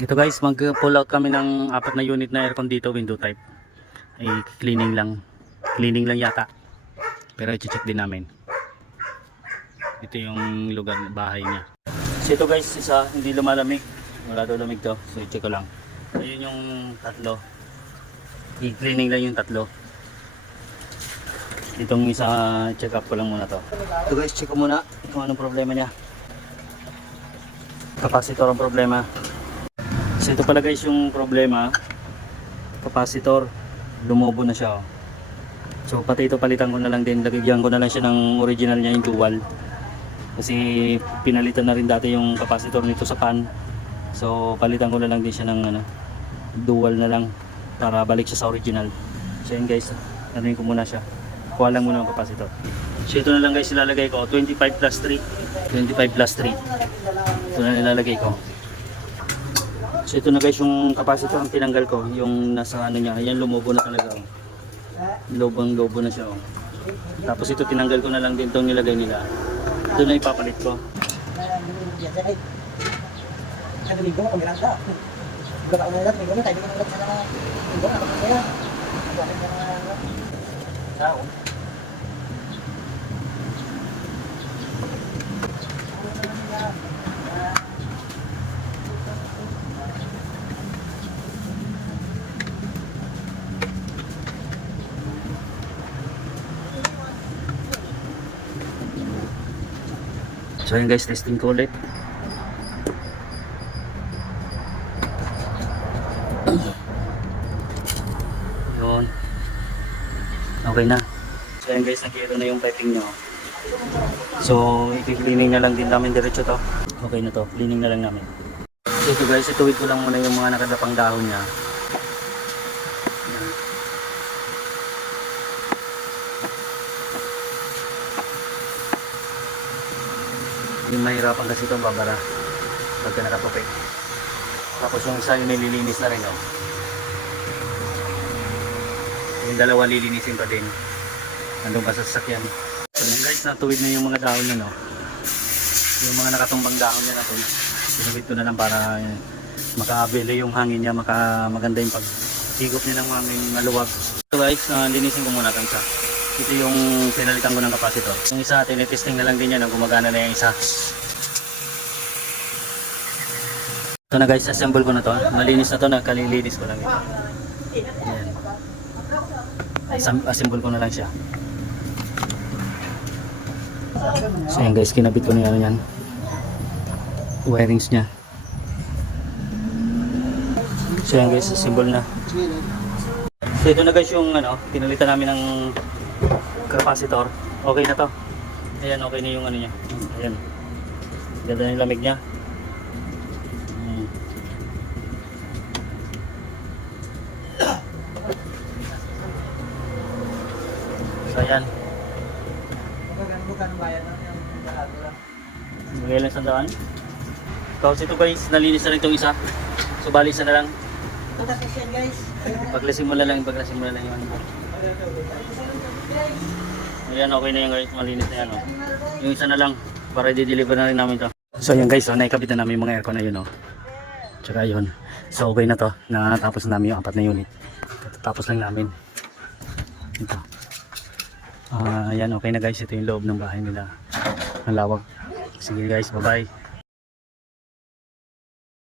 Ito guys, mag-pull out kami ng 4 na unit na aircon dito, window type. Ay cleaning lang. Cleaning lang yata. Pero i-check din namin. Ito yung lugar, bahay niya. So ito guys, isa hindi lumalamig. Wala daw lamig to. So i-check ko lang. Ayun yung tatlo. I-cleaning lang yung tatlo. Itong isa, check up ko lang muna to. Ito guys, check ko muna kung anong problema niya. Capacitor ang problema. So ito pala guys yung problema. Capacitor, lumobo na siya. Oh. So pati ito palitan ko na lang din. Lagyan ko na lang siya ng original niya, yung dual. Kasi pinalitan na rin dati yung capacitor nito sa pan. So palitan ko na lang din siya ng dual na lang para balik siya sa original. So yun guys, anuin ko muna siya. Kuha lang muna ang capacitor. So ito na lang guys ilalagay ko. 25 plus 3. 25 plus 3. Ito na ilalagay ko. So ito na guys yung capacitor ang tinanggal ko, yung nasa ano niya, ayan lumobo na talaga. Oh. Lobang-lobo na siya. Oh. Tapos ito tinanggal ko na lang din itong nilagay nila. Ito na ipapalit ko. So yun guys, testing ko ulit. Yun. Okay na. So yun guys, nakita na yung piping nyo. So i-cleaning na lang din namin diretso to. Okay na to, cleaning na lang namin. So ito guys, ituwid ko lang muna yung mga nakadapang dahon nya. Yung mahirapan kasi itong babara pagka nakatupik. Tapos yung isa yung nililinis na rin. Oh. Yung dalawa lilinisin pa din. Nandun ka sa sasakyan. So yun guys, natuwid na yung mga dahon nyo. No? Yung mga nakatumbang dahon nyo natuwid. Sinuwid ko na lang para makaabili yung hangin niya, maganda yung pag-higop niya ng hangin maluwag. So guys, linisin ko muna ito. Ito yung pinalitan ko ng capacitor. Yung isa, tinitesting na lang din yan. Gumagana na yung isa. Ito na guys, assemble ko na to. Malinis na to, nakalilinis ko lang ito. Ayan. Assemble ko na lang siya. So yan guys, kinabit ko na yan. Wirings niya. So yan guys, assemble na. So ito na guys yung pinalitan namin ng capacitor. Okay na to. Ayan, okay na yung ano niya. Ayan. Ganda na yung lamig niya. So ayan. Bigay lang sa daan. Tapos ito guys, nalinis na rin itong isa. So bali isa na lang. Paglasin mo na lang yung ano. Ayan, okay na yan guys, malinis na yan. Oh. Yung isa na lang, para i-deliver na rin namin to. So ayan guys, naikabit na namin yung mga aircon na yun. Oh. Tsaka yun. So okay na to, natapos na namin yung 4 na unit. Tapos lang namin. Ito. Ayan, okay na guys, ito yung loob ng bahay nila. Ang lawag. Sige guys, bye bye.